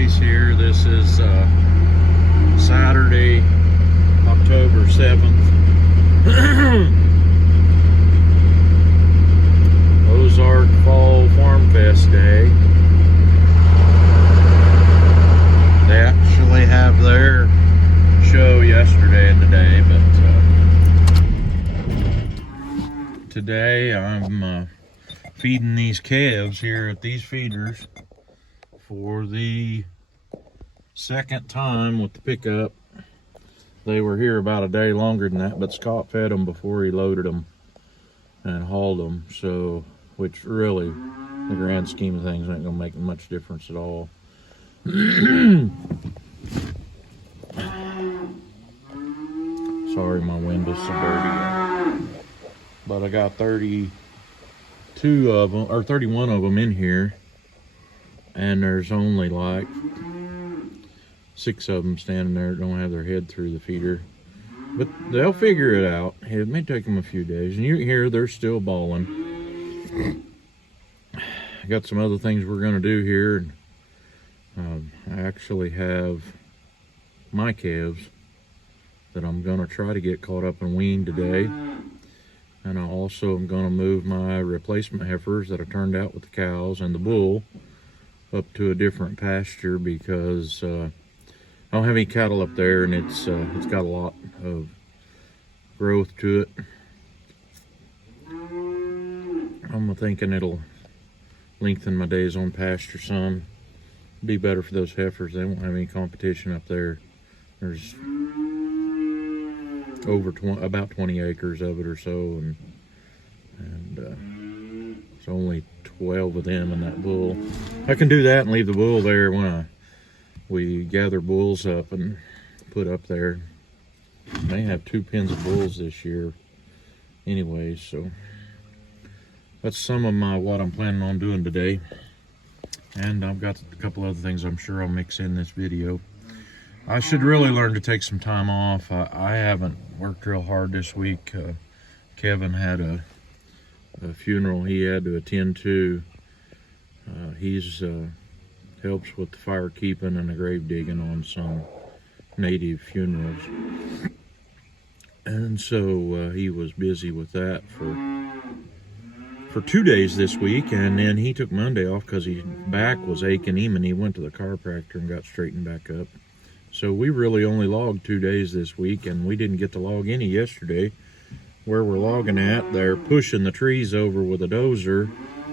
case here. This is Saturday, October 7th. Ozark Fall Farm Fest Day. They actually have their show yesterday and today, but today I'm feeding these calves here at these feeders for the second time with the pickup. They were here about a day longer than that, but Scott fed them before he loaded them and hauled them, so which really, in the grand scheme of things, ain't gonna make much difference at all. Sorry, my window's so dirty, but I got 32 of them, or 31 of them in here, and there's only like 6 of them standing there that don't have their head through the feeder. But they'll figure it out. It may take them a few days. And you hear they're still bawling. I got some other things we're going to do here. I actually have my calves that I'm going to try to get caught up and weaned today. And I also am going to move my replacement heifers that I turned out with the cows and the bull up to a different pasture because I don't have any cattle up there, and it's got a lot of growth to it. I'm thinking it'll lengthen my days on pasture some. Be better for those heifers. They won't have any competition up there. There's about 20 acres of it or so, and there's only 12 of them in that bull. I can do that and leave the bull there when we gather bulls up and put up there. May have 2 pens of bulls this year anyway, so that's some of what I'm planning on doing today. And I've got a couple other things I'm sure I'll mix in this video. I should really learn to take some time off. I haven't worked real hard this week. Kevin had a funeral he had to attend to. He's helps with the fire keeping and the grave digging on some native funerals, and so he was busy with that for 2 days this week, and then he took Monday off because his back was aching him, and he went to the chiropractor and got straightened back up. So we really only logged 2 days this week, and we didn't get to log any yesterday. Where we're logging at, they're pushing the trees over with a dozer,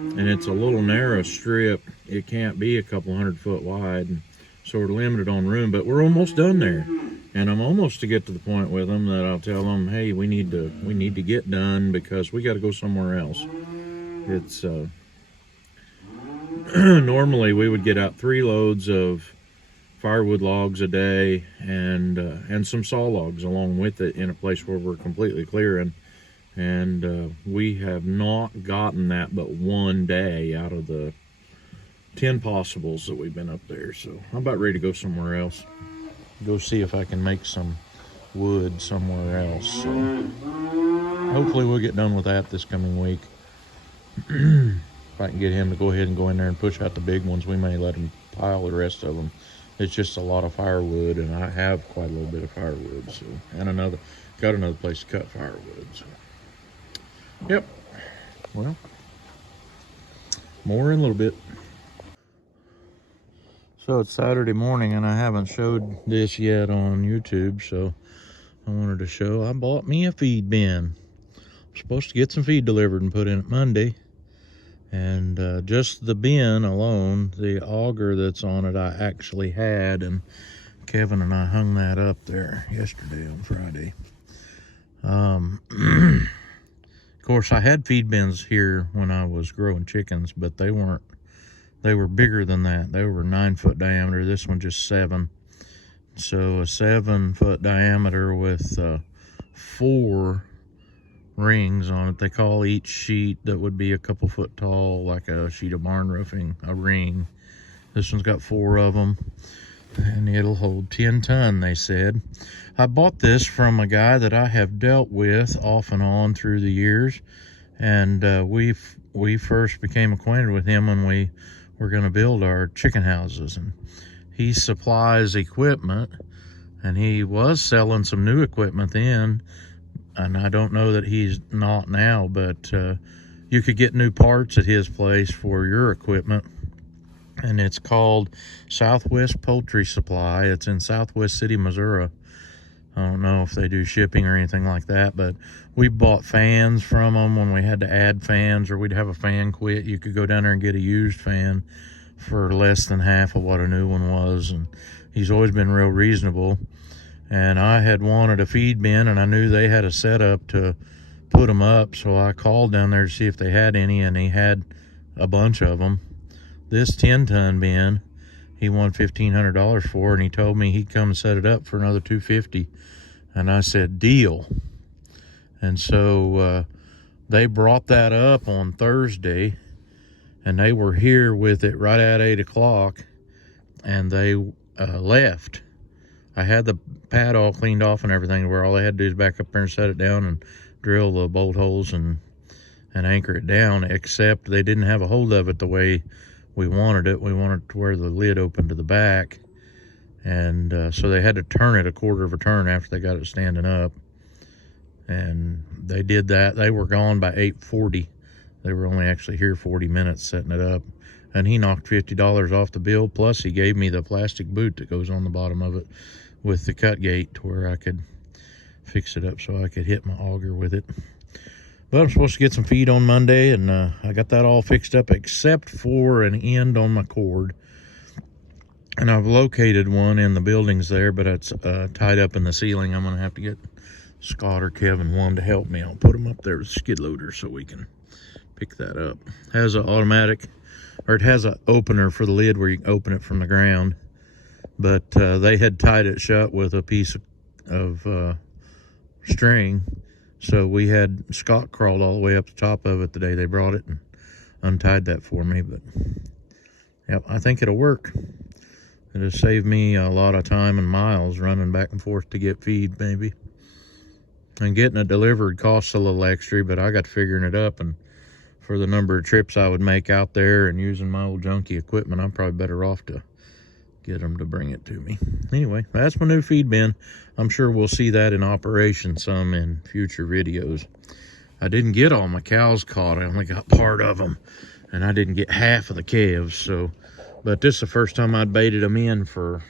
and it's a little narrow strip. It can't be a couple 100 foot wide, and so we're limited on room, but we're almost done there. And I'm almost to get to the point with them that I'll tell them, hey, we need to get done because we got to go somewhere else. It's normally we would get out 3 loads of firewood logs a day and some saw logs along with it in a place where we're completely clearing. And we have not gotten that but 1 day out of the 10 possibles that we've been up there. So I'm about ready to go somewhere else. Go see if I can make some wood somewhere else. So hopefully we'll get done with that this coming week. If I can get him to go ahead and go in there and push out the big ones, we may let him pile the rest of them. It's just a lot of firewood, and I have quite a little bit of firewood. So, and got another place to cut firewood. So, yep. Well, more in a little bit. So it's Saturday morning, and I haven't showed this yet on YouTube, so I wanted to show. I bought me a feed bin. I'm supposed to get some feed delivered and put in it Monday. And just the bin alone, the auger that's on it, I actually had, and Kevin and I hung that up there yesterday on Friday. Of course, I had feed bins here when I was growing chickens, but they were bigger than that. They were 9 foot diameter. This one just 7. So a 7 foot diameter with 4 rings on it. They call each sheet that would be a couple foot tall, like a sheet of barn roofing, a ring. This one's got 4 of them, and it'll hold 10 ton, they said. I bought this from a guy that I have dealt with off and on through the years, and we first became acquainted with him when we were going to build our chicken houses, and he supplies equipment, and he was selling some new equipment then, and I don't know that he's not now, but you could get new parts at his place for your equipment, and it's called Southwest Poultry Supply. It's in Southwest City, Missouri. I don't know if they do shipping or anything like that, but we bought fans from them when we had to add fans, or we'd have a fan quit. You could go down there and get a used fan for less than half of what a new one was, and he's always been real reasonable. And I had wanted a feed bin, and I knew they had a setup to put them up, so I called down there to see if they had any, and he had a bunch of them. This 10-ton bin, he won $1,500 for, and he told me he'd come set it up for another $250, and I said, deal. And so they brought that up on Thursday, and they were here with it right at 8 o'clock, and they left. I had the pad all cleaned off and everything, where all they had to do is back up there and set it down and drill the bolt holes and anchor it down, except they didn't have a hold of it the way we wanted it. We wanted it to where the lid opened to the back, and so they had to turn it a quarter of a turn after they got it standing up, and they did that. They were gone by 8:40. They were only actually here 40 minutes setting it up, and he knocked $50 off the bill, plus he gave me the plastic boot that goes on the bottom of it with the cut gate to where I could fix it up so I could hit my auger with it. But I'm supposed to get some feed on Monday, and I got that all fixed up except for an end on my cord. And I've located one in the buildings there, but it's tied up in the ceiling. I'm going to have to get Scott or Kevin one to help me. I'll put them up there with a skid loader so we can pick that up. Has an automatic, or it has an opener for the lid where you can open it from the ground. But they had tied it shut with a piece of string. So we had Scott crawled all the way up the top of it the day they brought it and untied that for me. But yep, I think it'll work. It'll save me a lot of time and miles running back and forth to get feed, maybe. And getting it delivered costs a little extra, but I got figuring it up, and for the number of trips I would make out there and using my old junky equipment, I'm probably better off to get them to bring it to me. Anyway, that's my new feed bin. I'm sure we'll see that in operation some in future videos. I didn't get all my cows caught. I only got part of them, and I didn't get half of the calves. So, but this is the first time I'd baited them in for,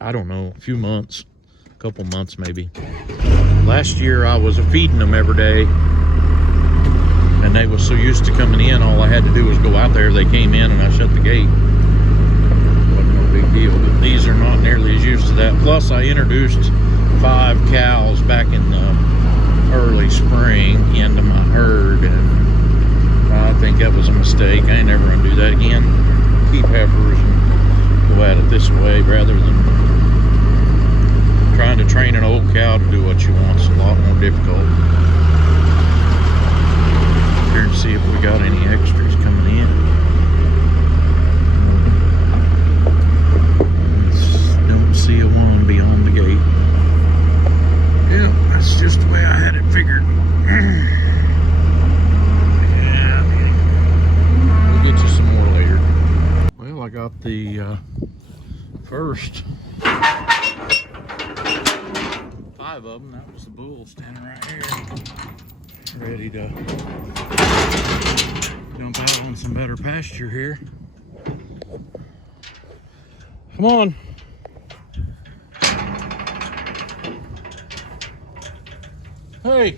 I don't know, a few months, a couple months maybe. Last year I was feeding them every day, and they was so used to coming in, all I had to do was go out there. They came in and I shut the gate. Big deal, but these are not nearly as used to that. Plus I introduced 5 cows back in the early spring into my herd, and I think that was a mistake. I ain't never gonna do that again. Keep heifers and go at it this way rather than trying to train an old cow to do what you want. It's a lot more difficult. Here and see if we got any extras coming in. See a one beyond the gate. Yeah, that's just the way I had it figured. Yeah, we'll get you some more later. Well, I got the first 5 of them. That was the bull standing right here, ready to dump out on some better pasture here. Come on. Hey!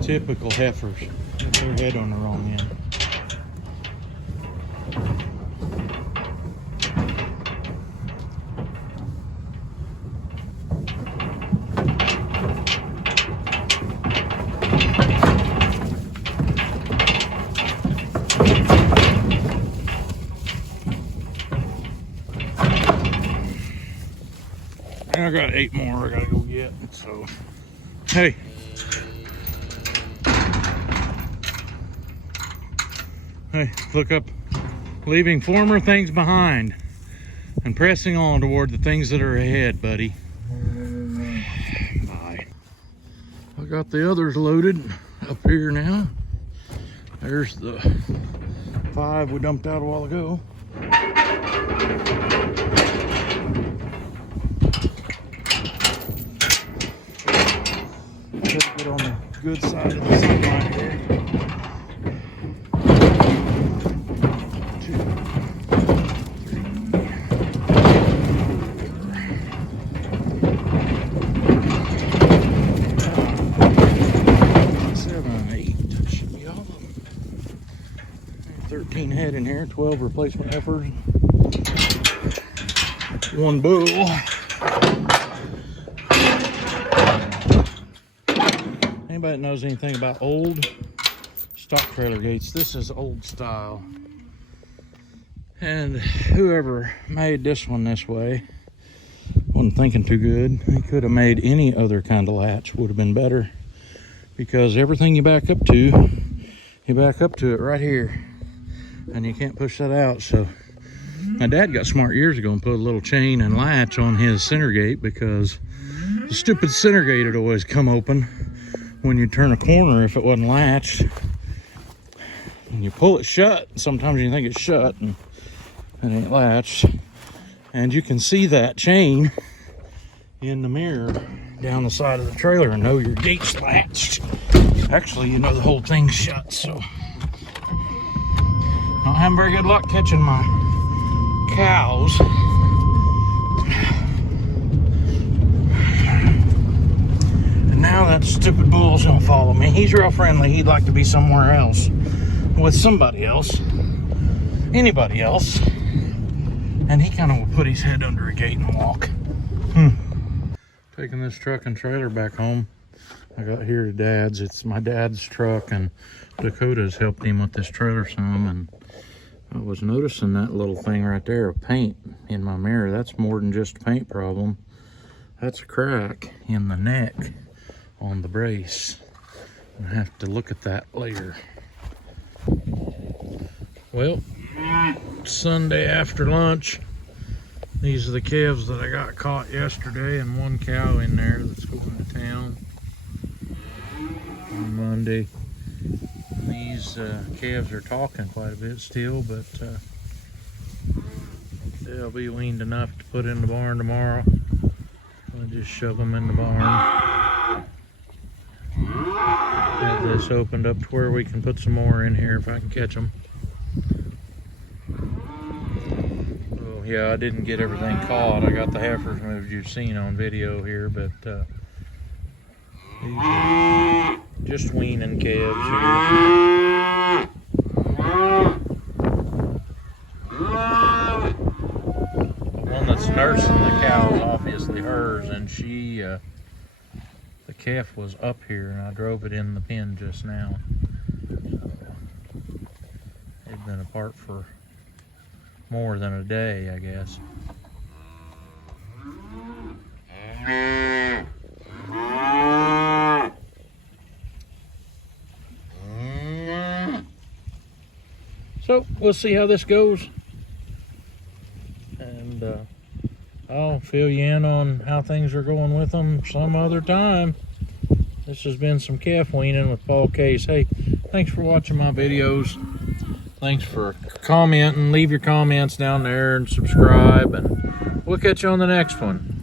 Typical heifers. Got their head on the wrong end. I got 8 more I gotta go get, so hey. Hey, look up. Leaving former things behind and pressing on toward the things that are ahead, buddy. Bye. I got the others loaded up here now. There's the 5 we dumped out a while ago. Gotta get on the good side of the sunlight here. 2, 3, 7, 8. Should be all of them. 13 head in here, 12 replacement heifers, 1 bull. Anybody that knows anything about old stock trailer gates, this is old style. And whoever made this one this way wasn't thinking too good. He could have made any other kind of latch, would have been better. Because everything you back up to it right here. And you can't push that out. So my dad got smart years ago and put a little chain and latch on his center gate, because the stupid center gate would always come open when you turn a corner if it wasn't latched. And you pull it shut, sometimes you think it's shut and it ain't latched. And you can see that chain in the mirror down the side of the trailer and know your gate's latched. Actually, you know the whole thing's shut, so. Not having very good luck catching my cows. And now that stupid bull's gonna follow me. He's real friendly. He'd like to be somewhere else with somebody else, anybody else. And he kind of will put his head under a gate and walk. Taking this truck and trailer back home. I got here to Dad's. It's my dad's truck, and Dakota's helped him with this trailer some, and I was noticing that little thing right there of paint in my mirror. That's more than just a paint problem. That's a crack in the neck on the brace. I have to look at that later. Well, Sunday after lunch, these are the calves that I got caught yesterday, and 1 cow in there that's going to town on Monday. These calves are talking quite a bit still, but they'll be weaned enough to put in the barn tomorrow. I'll just shove them in the barn. Have this opened up to where we can put some more in here if I can catch them. Oh yeah, I didn't get everything caught. I got the heifers moved you've seen on video here, but these are just weaning calves here. The one that's nursing the cow is obviously hers, and she, the calf was up here, and I drove it in the pen just now. They've been apart for more than a day, I guess. So we'll see how this goes, and I'll fill you in on how things are going with them some other time. This has been some calf weaning with Paul Case. Hey, thanks for watching my videos. Thanks for commenting. Leave your comments down there and subscribe, and we'll catch you on the next one.